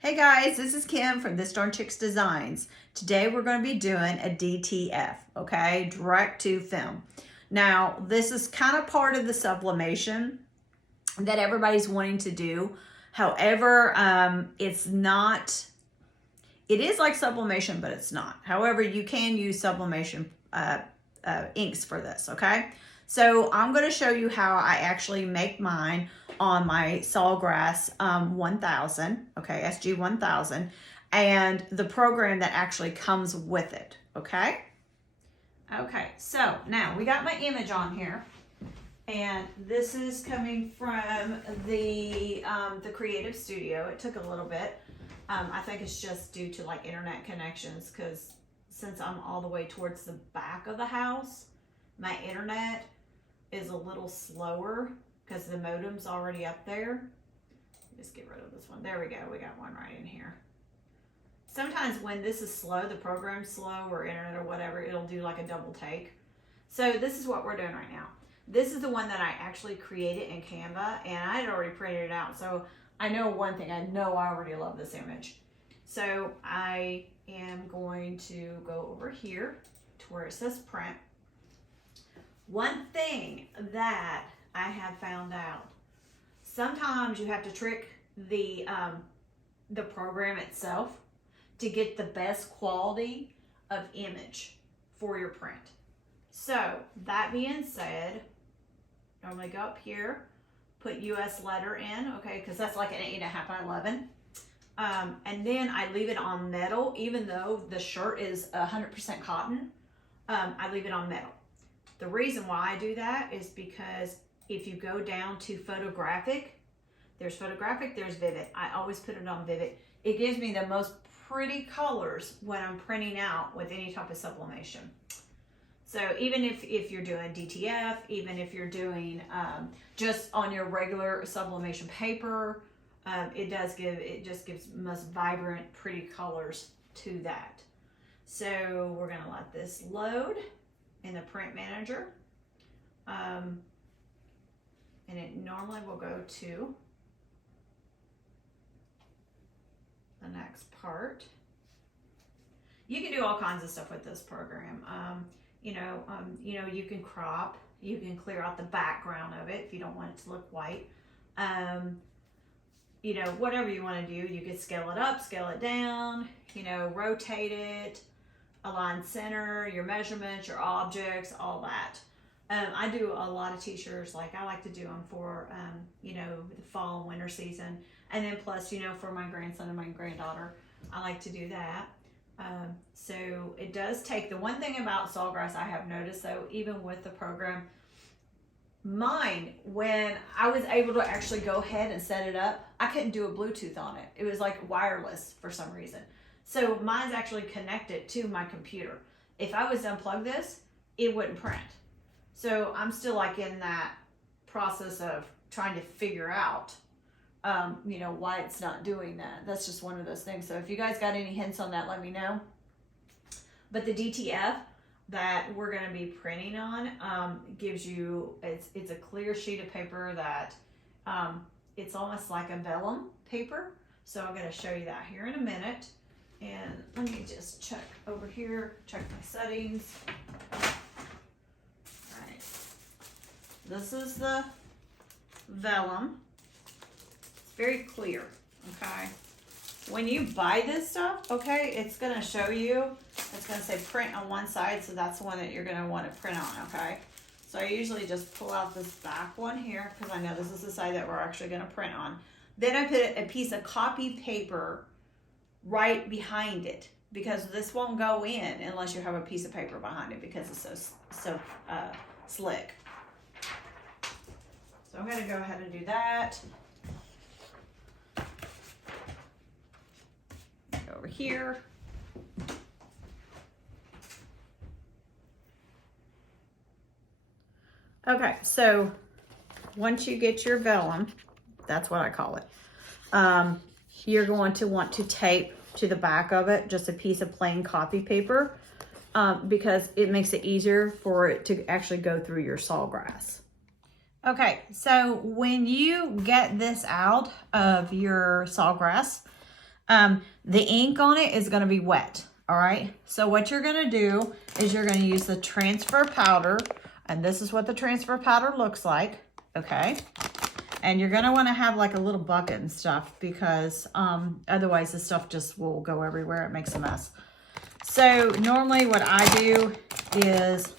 Hey guys, this is Kim from This Darn Chicks Designs. Today we're going to be doing a DTF, okay, direct to film. Now, this is kind of part of the sublimation that everybody's wanting to do. However, it's not, it is like sublimation, but it's not. However, you can use sublimation inks for this, okay? So I'm going to show you how I actually make mine on my Sawgrass 1000, okay, SG 1000, and the program that actually comes with it, okay? Okay, so now we got my image on here, and this is coming from the Creative Studio. It took a little bit. I think it's just due to like internet connections, because since I'm all the way towards the back of the house, my internet is a little slower because the modem's already up there. Just get rid of this one. There we go. We got one right in here. Sometimes when this is slow, the program's slow or internet or whatever, it'll do like a double take. So this is what we're doing right now. This is the one that I actually created in Canva, and I had already printed it out. So I know one thing. I know I already love this image. So I am going to go over here to where it says print. One thing that I have found out, sometimes you have to trick the program itself to get the best quality of image for your print. So that being said, normally go up here, put US letter in, okay, because that's like an 8.5 by 11. And then I leave it on metal, even though the shirt is 100% cotton. I leave it on metal. The reason why I do that is because if you go down to photographic, there's vivid. I always put it on vivid. It gives me the most pretty colors when I'm printing out with any type of sublimation. So even if you're doing DTF, even if you're doing just on your regular sublimation paper, it just gives most vibrant, pretty colors to that. So we're gonna let this load in the print manager, and it normally will go to the next part. You can do all kinds of stuff with this program. You know, you can crop, you can clear out the background of it if you don't want it to look white. You know, whatever you want to do, you can scale it up, scale it down, you know, rotate it, align center, your measurements, your objects, all that. I do a lot of t-shirts, like I like to do them for, you know, the fall and winter season. And then plus, you know, for my grandson and my granddaughter, I like to do that. So it does take, the one thing about Sawgrass I have noticed though, even with the program, mine, when I was able to actually go ahead and set it up, I couldn't do a Bluetooth on it. It was like wireless for some reason. So mine's actually connected to my computer. If I was to unplug this, it wouldn't print. So I'm still like in that process of trying to figure out, you know, why it's not doing that. That's just one of those things. So if you guys got any hints on that, let me know. But the DTF that we're going to be printing on gives you, it's a clear sheet of paper that it's almost like a vellum paper. So I'm going to show you that here in a minute. And let me just check over here, check my settings. All right. This is the vellum. It's very clear, okay? When you buy this stuff, okay, it's gonna show you, it's gonna say print on one side, so that's the one that you're gonna want to print on, okay? So I usually just pull out this back one here, because I know this is the side that we're actually gonna print on. Then I put a piece of copy paper right behind it, because this won't go in unless you have a piece of paper behind it, because it's so slick. So I'm going to go ahead and do that. Go over here. Okay, so once you get your vellum, that's what I call it, you're going to want to tape to the back of it just a piece of plain copy paper, because it makes it easier for it to actually go through your Sawgrass. Okay, so when you get this out of your Sawgrass, The ink on it is going to be wet. All right. So what you're going to do is you're going to use the transfer powder. And this is what the transfer powder looks like. Okay. And you're going to want to have like a little bucket and stuff because otherwise the stuff just will go everywhere. It makes a mess. So normally what I do is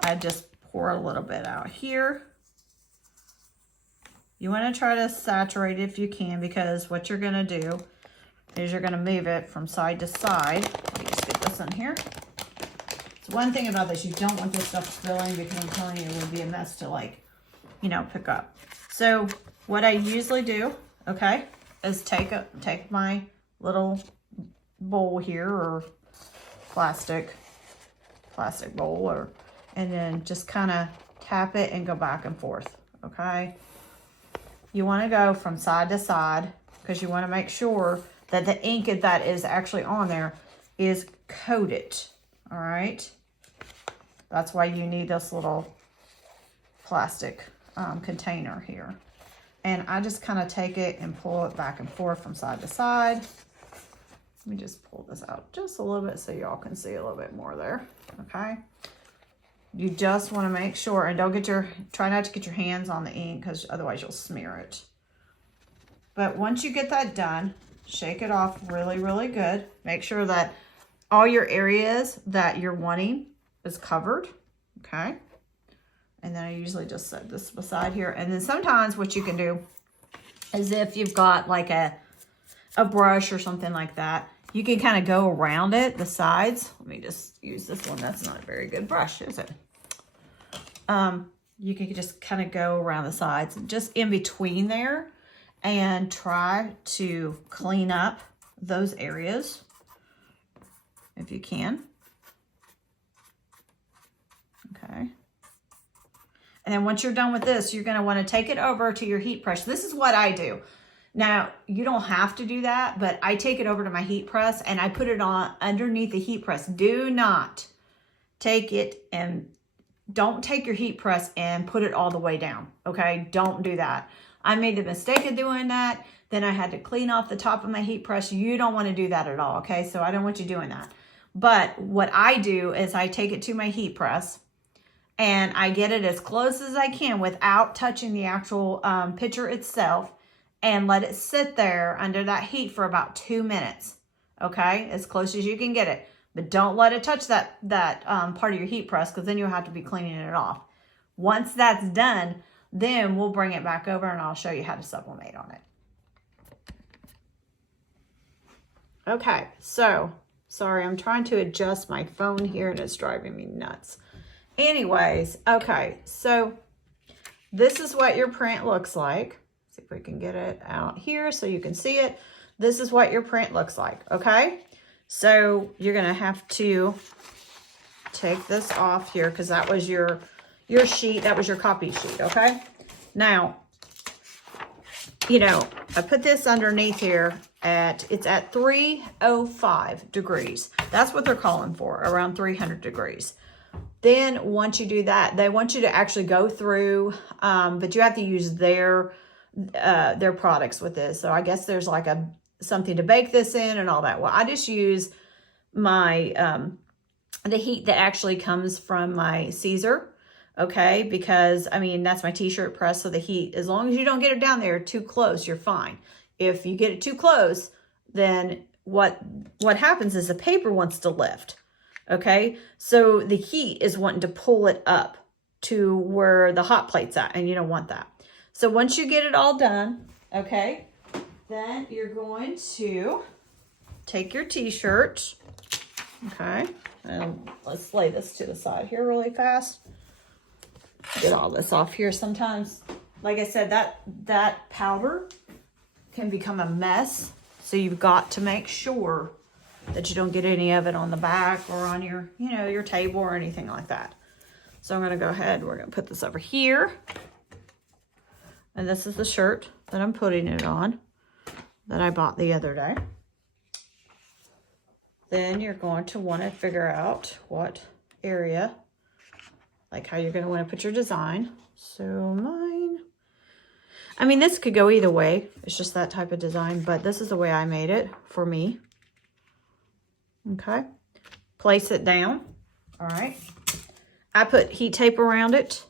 I just pour a little bit out here. You want to try to saturate it if you can, because what you're going to do is you're going to move it from side to side. Let me just get this in here. So one thing about this, you don't want this stuff spilling, because I'm telling you, it would be a mess to, like, you know, pick up. So what I usually do, okay, is take my little bowl here, or plastic bowl, and then just kind of tap it and go back and forth. Okay. You want to go from side to side because you want to make sure that the ink that is actually on there is coated. All right. That's why you need this little plastic container here. And I just kind of take it and pull it back and forth from side to side. Let me just pull this out just a little bit so y'all can see a little bit more there. Okay. You just want to make sure, and try not to get your hands on the ink because otherwise you'll smear it. But once you get that done, shake it off really, really good. Make sure that all your areas that you're wanting is covered. Okay. And then I usually just set this beside here. And then sometimes what you can do is if you've got like a brush or something like that, you can kind of go around it, the sides. Let me just use this one. That's not a very good brush, is it? You can just kind of go around the sides, just in between there, and try to clean up those areas if you can. Okay. And then once you're done with this, you're going to want to take it over to your heat press. This is what I do. Now, you don't have to do that, but I take it over to my heat press and I put it on underneath the heat press. Do not take it and don't take your heat press and put it all the way down. Okay, don't do that. I made the mistake of doing that. Then I had to clean off the top of my heat press. You don't want to do that at all. Okay, so I don't want you doing that. But what I do is I take it to my heat press and I get it as close as I can without touching the actual picture itself, and let it sit there under that heat for about 2 minutes. Okay, as close as you can get it. But don't let it touch that part of your heat press, because then you'll have to be cleaning it off. Once that's done, then we'll bring it back over and I'll show you how to sublimate on it. Okay, so, sorry, I'm trying to adjust my phone here and it's driving me nuts. Anyways, okay, so this is what your print looks like. See if we can get it out here so you can see it. This is what your print looks like, okay? So you're going to have to take this off here because that was your sheet. That was your copy sheet, okay? Now, you know, I put this underneath here it's at 305 degrees. That's what they're calling for, around 300 degrees. Then once you do that, they want you to actually go through, but you have to use their products with this. So I guess there's like something to bake this in and all that. Well, I just use my the heat that actually comes from my Caesar, okay? Because I mean, that's my t-shirt press, so the heat, as long as you don't get it down there too close, you're fine. If you get it too close, then what happens is the paper wants to lift, okay? So the heat is wanting to pull it up to where the hot plate's at, and you don't want that. So once you get it all done, okay, then you're going to take your t-shirt, okay, and let's lay this to the side here really fast. Get all this off here. Sometimes, like I said, that powder can become a mess, so you've got to make sure that you don't get any of it on the back or on your, you know, your table or anything like that. So I'm going to go ahead, we're going to put this over here. And this is the shirt that I'm putting it on that I bought the other day. Then you're going to want to figure out what area, like how you're going to want to put your design. So mine, I mean, this could go either way. It's just that type of design, but this is the way I made it for me. Okay. Place it down. All right. I put heat tape around it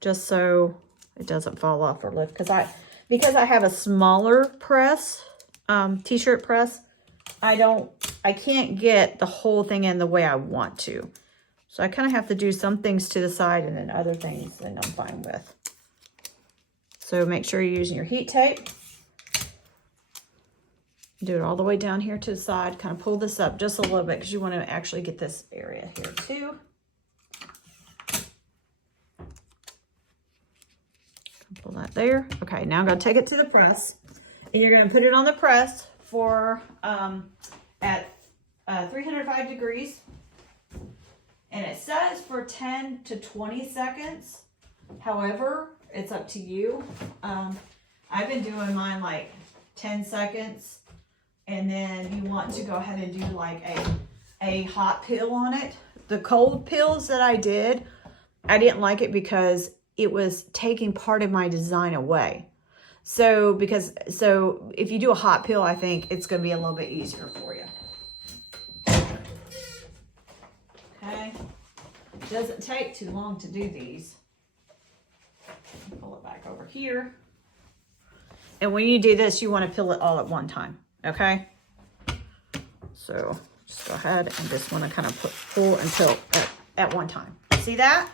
just so it doesn't fall off or lift. Because I have a smaller press, t-shirt press, I can't get the whole thing in the way I want to. So I kind of have to do some things to the side and then other things that I'm fine with. So make sure you're using your heat tape. Do it all the way down here to the side. Kind of pull this up just a little bit because you want to actually get this area here too. Pull that there. Okay, now I'm going to take it to the press. And you're going to put it on the press for at 305 degrees. And it says for 10 to 20 seconds. However, it's up to you. I've been doing mine like 10 seconds. And then you want to go ahead and do like a hot peel on it. The cold peels that I didn't like it because it was taking part of my design away. So if you do a hot peel, I think it's going to be a little bit easier for you. Okay. It doesn't take too long to do these. Pull it back over here. And when you do this, you want to peel it all at one time. Okay. So just go ahead and just want to kind of pull and peel at one time. See that?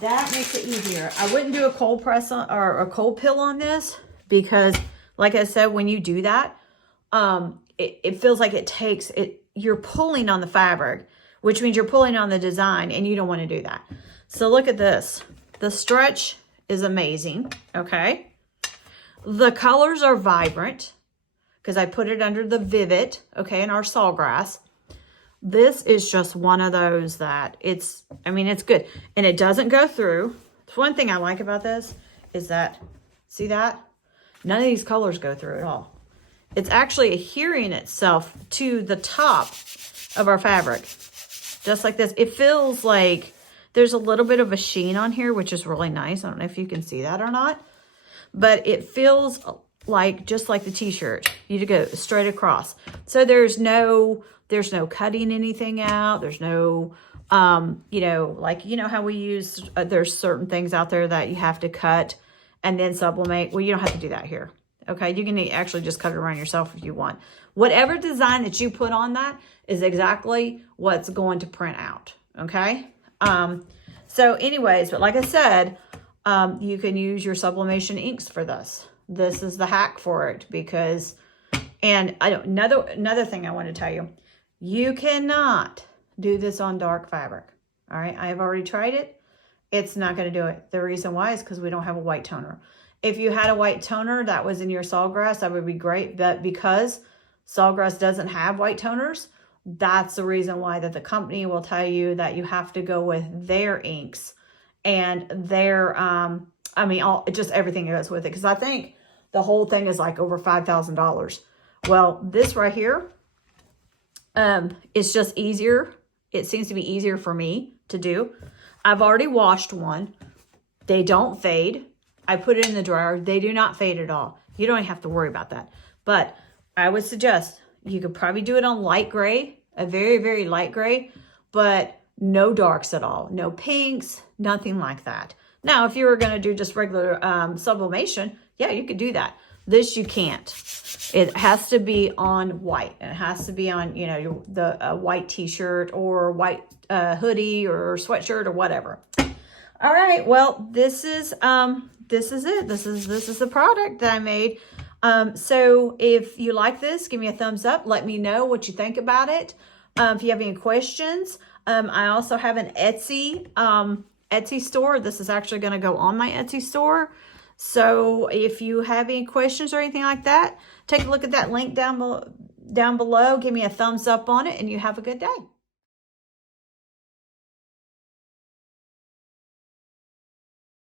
That makes it easier. I wouldn't do a cold press or a cold peel on this because, like I said, when you do that, it feels like it takes it. You're pulling on the fabric, which means you're pulling on the design, and you don't want to do that. So look at this. The stretch is amazing. Okay. The colors are vibrant because I put it under the Vivid. Okay, in our Sawgrass. This is just one of those that it's good. And it doesn't go through. One thing I like about this is that, see that? None of these colors go through at all. It's actually adhering itself to the top of our fabric. Just like this. It feels like there's a little bit of a sheen on here, which is really nice. I don't know if you can see that or not. But it feels like, just like the t-shirt. You go straight across. So there's no cutting anything out. There's no, how we use, there's certain things out there that you have to cut and then sublimate. Well, you don't have to do that here. Okay. You can actually just cut it around yourself if you want. Whatever design that you put on that is exactly what's going to print out. Okay. So anyways, but like I said, you can use your sublimation inks for this. This is the hack for it because, and another thing I want to tell you, you cannot do this on dark fabric. All right. I have already tried it. It's not going to do it. The reason why is because we don't have a white toner. If you had a white toner that was in your Sawgrass, that would be great. But because Sawgrass doesn't have white toners, that's the reason why that the company will tell you that you have to go with their inks and their, just everything goes with it. Because I think the whole thing is like over $5,000. Well, this right here, it's just easier. It seems to be easier for me to do. I've already washed one. They don't fade. I put it in the dryer. They do not fade at all. You don't have to worry about that. But I would suggest you could probably do it on light gray, a very, very light gray, but no darks at all. No pinks, nothing like that. Now, if you were going to do just regular sublimation, yeah, you could do that. This you can't. It has to be on white. And it has to be on, the white t-shirt or white hoodie or sweatshirt or whatever. All right. Well, this is it. This is the product that I made. So if you like this, give me a thumbs up. Let me know what you think about it. If you have any questions, I also have an Etsy store. This is actually going to go on my Etsy store. So if you have any questions or anything like that, take a look at that link down below. Give me a thumbs up on it, and you have a good day.